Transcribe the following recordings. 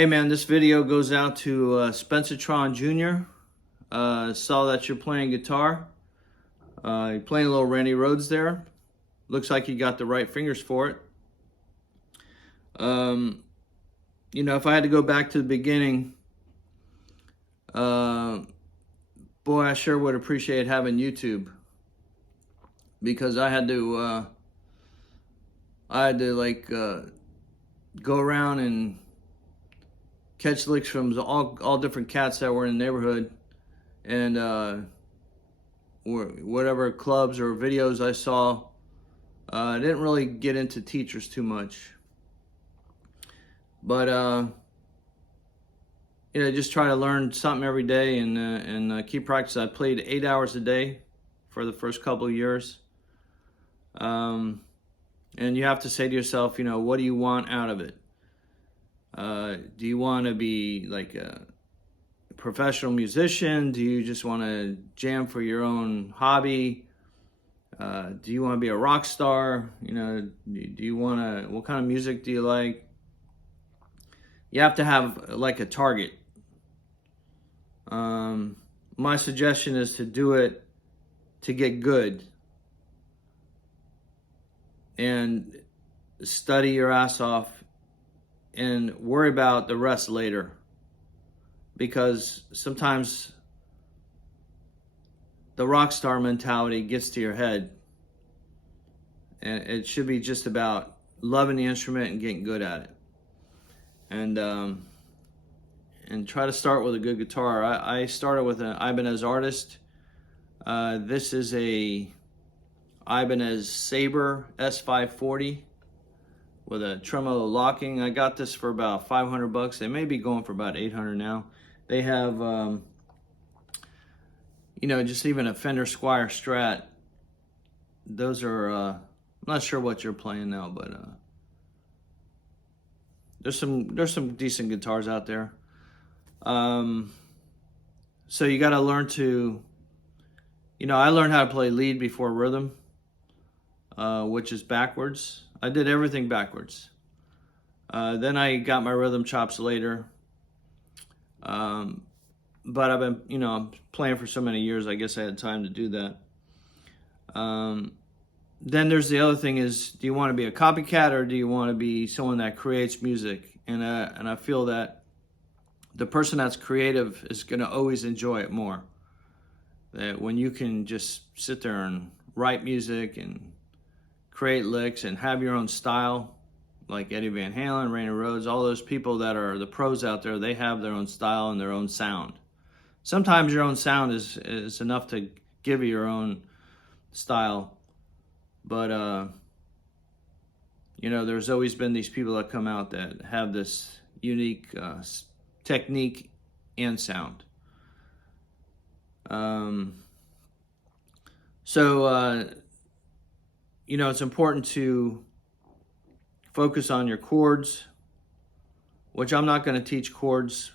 Hey man, this video goes out to Spencertron Jr. Saw that you're playing guitar. You're playing a little Randy Rhoads there. Looks like you got the right fingers for it. If I had to go back to the beginning, boy, I sure would appreciate having YouTube, because I had to go around and catch licks from all different cats that were in the neighborhood, and whatever clubs or videos I saw. I didn't really get into teachers too much, but just try to learn something every day and keep practice. I played 8 hours a day for the first couple of years, and you have to say to yourself, what do you want out of it? Do you want to be like a professional musician? Do you just want to jam for your own hobby? Do you want to be a rock star? Do you want to, what kind of music do you like? You have to have like a target. My suggestion is to do it to get good and study your ass off and worry about the rest later, because sometimes the rock star mentality gets to your head, and it should be just about loving the instrument and getting good at it, and try to start with a good guitar. I started with an Ibanez Artist. This is a Ibanez Sabre S540 with a tremolo locking. I got this for about $500. They may be going for about $800 now. They have, just even a Fender Squier Strat. Those are, I'm not sure what you're playing now, but there's some decent guitars out there. So you got to learn to, I learned how to play lead before rhythm, which is backwards. I did everything backwards. Then I got my rhythm chops later. But I've been, playing for so many years, I guess I had time to do that. Then there's the other thing is, do you want to be a copycat or do you want to be someone that creates music? And I feel that the person that's creative is going to always enjoy it more. That when you can just sit there and write music and create licks and have your own style, like Eddie Van Halen, Randy Rhoads, all those people that are the pros out there, they have their own style and their own sound. Sometimes your own sound is enough to give you your own style, but there's always been these people that come out that have this unique technique and sound. It's important to focus on your chords, which I'm not going to teach chords,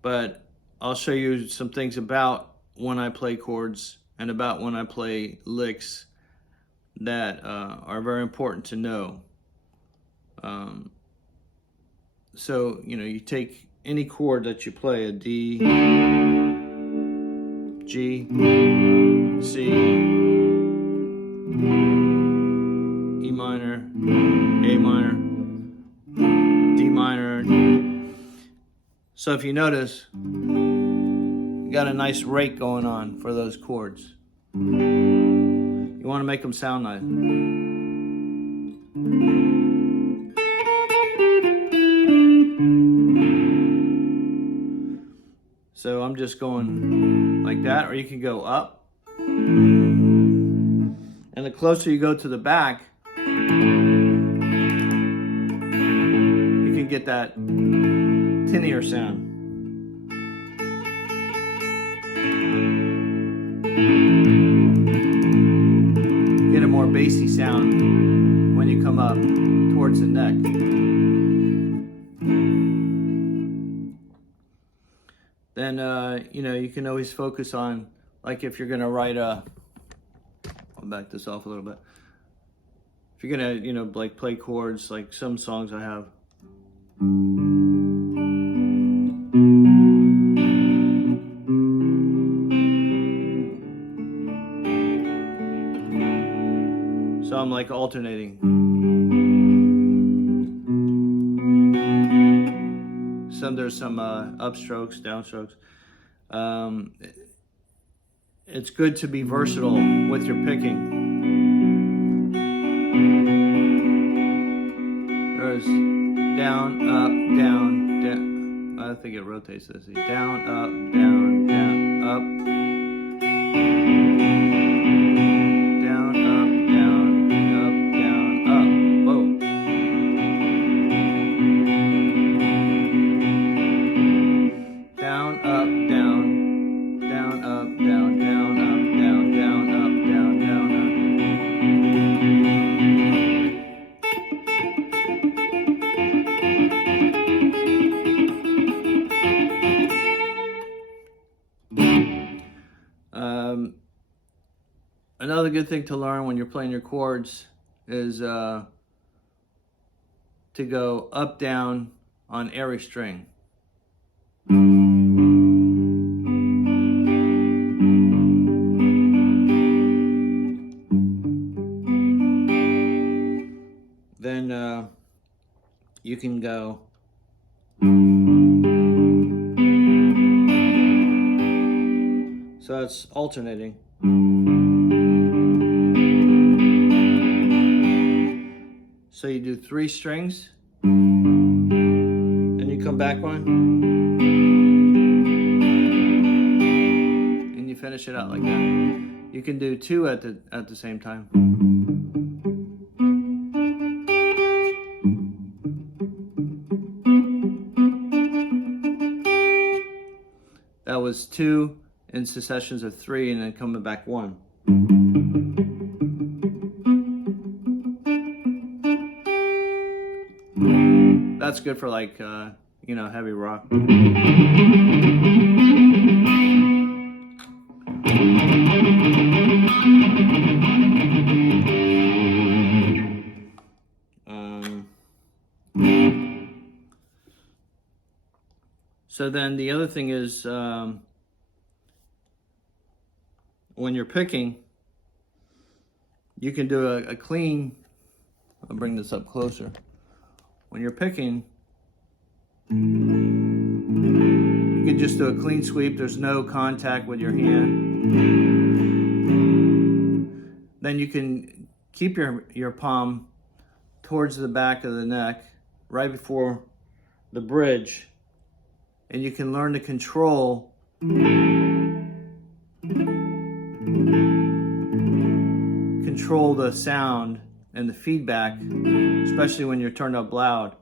but I'll show you some things about when I play chords and about when I play licks that are very important to know. You take any chord that you play, a D, G, C, E minor, A minor, D minor. So if you notice, you got a nice rate going on for those chords. You want to make them sound nice. So I'm just going like that, or you can go up. And the closer you go to the back, you can get that tinier sound. Get a more bassy sound when you come up towards the neck. Then, you can always focus on, like if you're going to write I'll back this off a little bit. If you're going to, like play chords, like some songs I have. them like alternating. There's some upstrokes, downstrokes. It's good to be versatile with your picking. There's down, up, down, down. I think it rotates this. Down, up, down, down, up. Down, up, down, up, down, up. Whoa. Down, up, down, down, up, down, down, up, down, down, up, down, down, up. Another good thing to learn when you're playing your chords is to go up, down on every string. Then you can go so it's alternating. So you do 3 strings, and you come back one, and you finish it out like that. You can do 2 at the same time. That was 2 in successions of 3, and then coming back 1. That's good for like, heavy rock. So then the other thing is, when you're picking, you can do a clean, I'll bring this up closer. When you're picking, you can just do a clean sweep. There's no contact with your hand. Then you can keep your palm towards the back of the neck, right before the bridge, and you can learn to control the sound and the feedback, especially when you're turned up loud,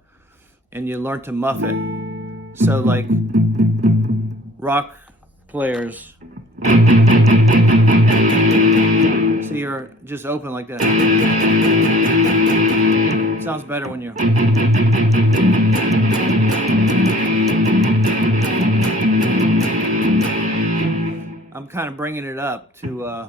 and you learn to muff it. So like rock players, so you're just open like that. It sounds better when you're I'm kind of bringing it up to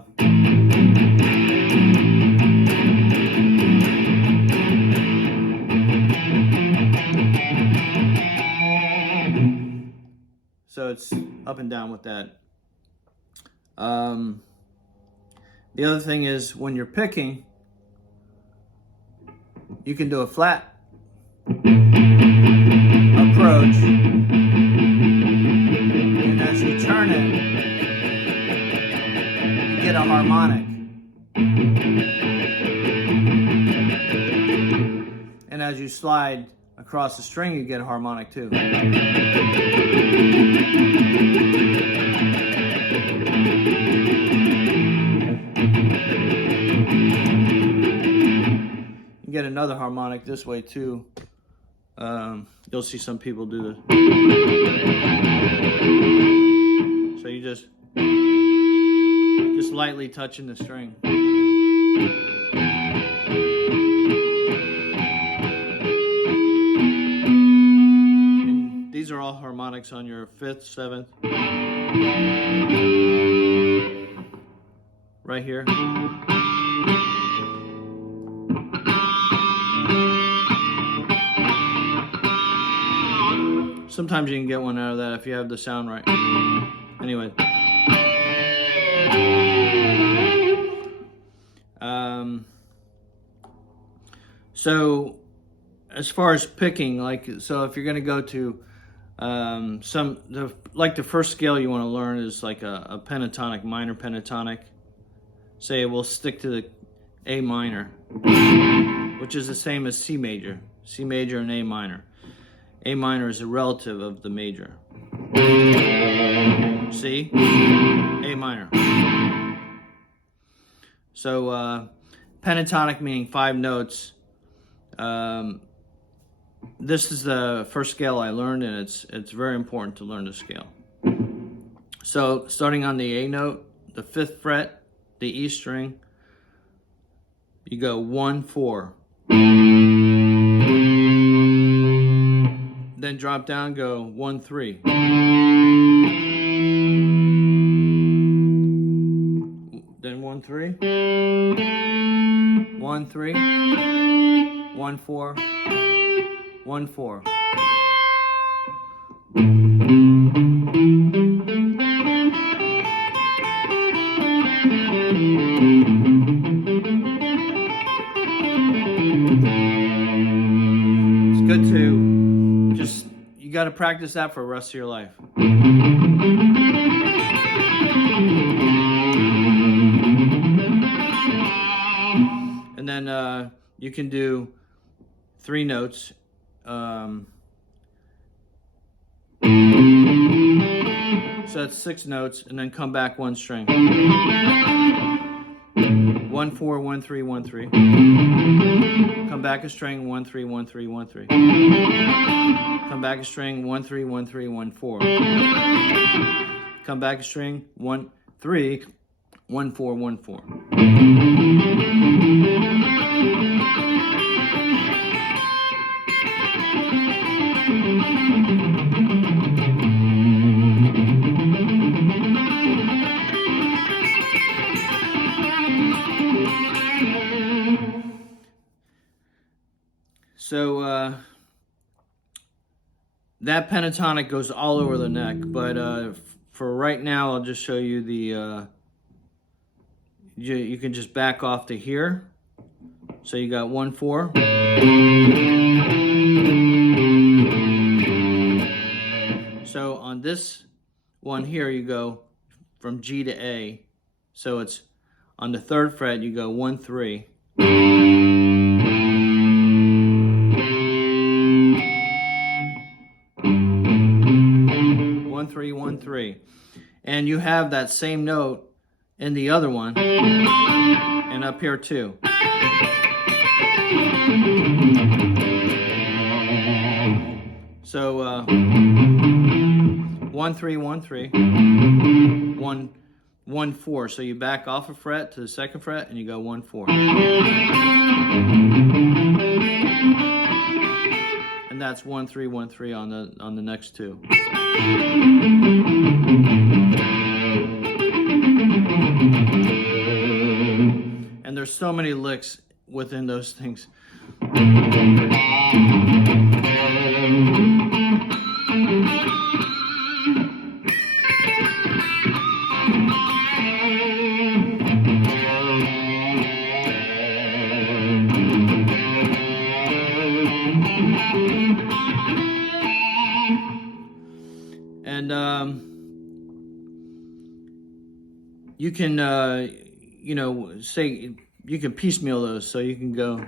so it's up and down with that. The other thing is when you're picking, you can do a flat approach, and as you turn it, you get a harmonic. And as you slide across the string, you get a harmonic too. You get another harmonic this way too. You'll see some people do this. So you just lightly touching the string. And these are all harmonics on your 5th, 7th. Right here. Sometimes you can get one out of that if you have the sound right. Anyway. So as far as picking, so if you're going to go to the first scale you want to learn is like a pentatonic, minor pentatonic. Say we'll stick to the A minor, which is the same as C major. C major and A minor. A minor is a relative of the major. C, A minor. So pentatonic meaning 5 notes. This is the first scale I learned, and it's very important to learn the scale. So starting on the A note, the 5th fret, the E string, you go 1, 4. Then drop down, go 1, 3. Then 1, 3. 1, 3. 1, 4. 1, 4. It's good to you got to practice that for the rest of your life. And then you can do 3 notes. So that's 6 notes, and then come back 1 string. 1, 4, 1, 3, 1, 3. Come back a string, 1, 3, 1, 3, 1, 3. Come back a string, 1, 3, 1, 3, 1, 4. Come back a string, 1, 3, 1, 4, 1, 4. So that pentatonic goes all over the neck, but for right now, I'll just show you the, you can just back off to here. So you got 1, 4. So on this one here, you go from G to A. So it's on the 3rd fret, you go 1, 3. 1, 3, 1, 3. And you have that same note in the other one and up here too. So 1, 3, 1, 3. 1, 1, 4. So you back off a fret to the 2nd fret and you go 1, 4. And that's 1, 3, 1, 3 on the next 2. And there's so many licks within those things. And you can, say, you can piecemeal those, so you can go.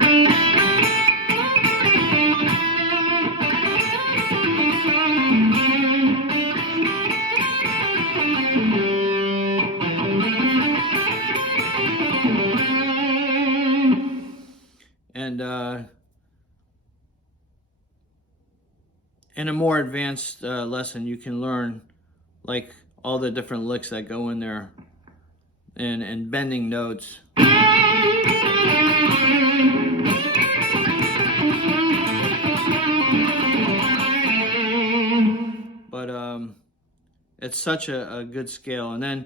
And in a more advanced lesson, you can learn like all the different licks that go in there and bending notes. But it's such a good scale. And then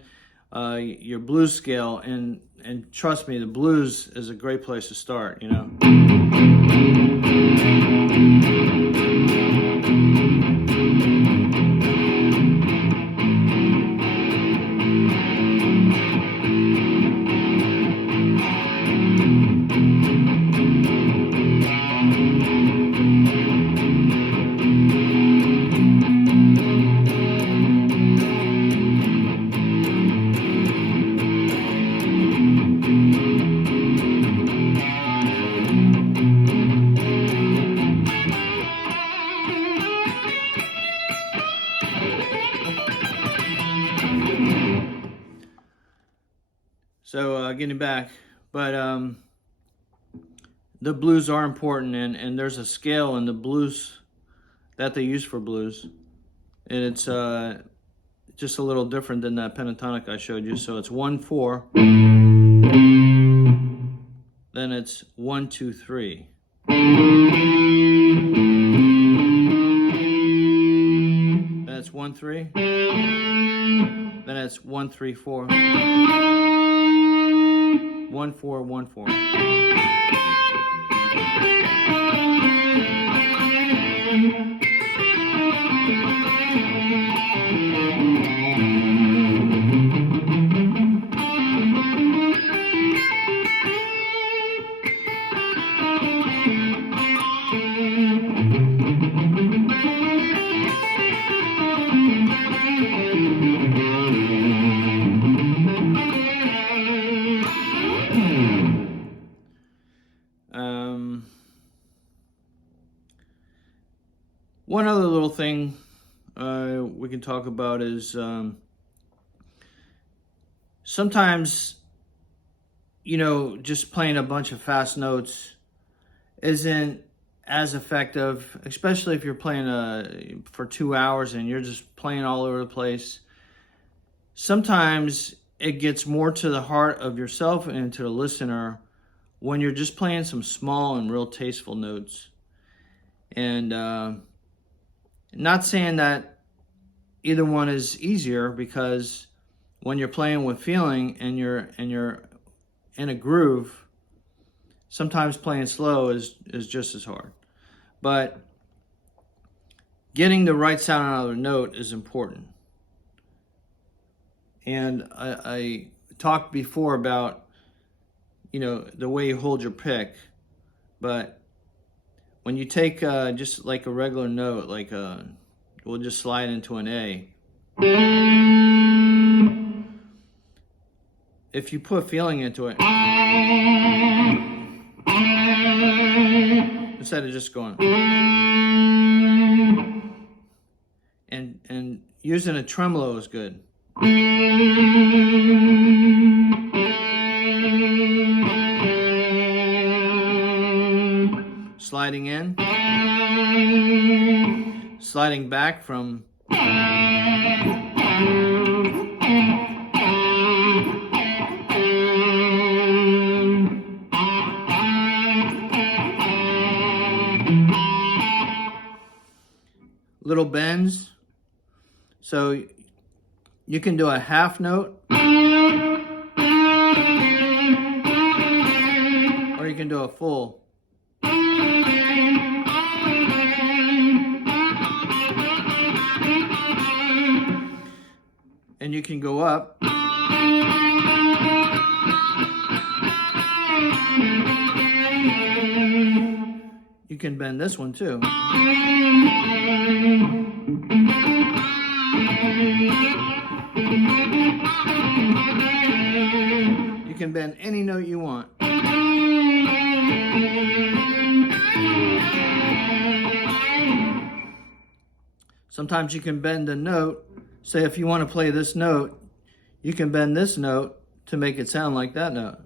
your blues scale, and trust me, the blues is a great place to start, you know. So getting back, but the blues are important, and there's a scale in the blues that they use for blues, and it's just a little different than that pentatonic I showed you. So it's 1-4, then it's 1-2-3. Then it's 1-3. Then it's 1-3-4. 1-4-1-4. One other little thing we can talk about is sometimes, you know, just playing a bunch of fast notes isn't as effective, especially if you're playing for 2 hours and you're just playing all over the place. Sometimes it gets more to the heart of yourself and to the listener when you're just playing some small and real tasteful notes. And not saying that either one is easier, because when you're playing with feeling and you're in a groove, sometimes playing slow is just as hard. But getting the right sound out of the note is important. And I talked before about, you know, the way you hold your pick, but when you take just like a regular note, like we'll just slide into an A. If you put feeling into it, instead of just going, and using a tremolo is good. Sliding in, sliding back from little bends. So you can do a half note, or you can do a full. And you can go up. You can bend this one too. You can bend any note you want. Sometimes you can bend a note. Say if you want to play this note, you can bend this note to make it sound like that note.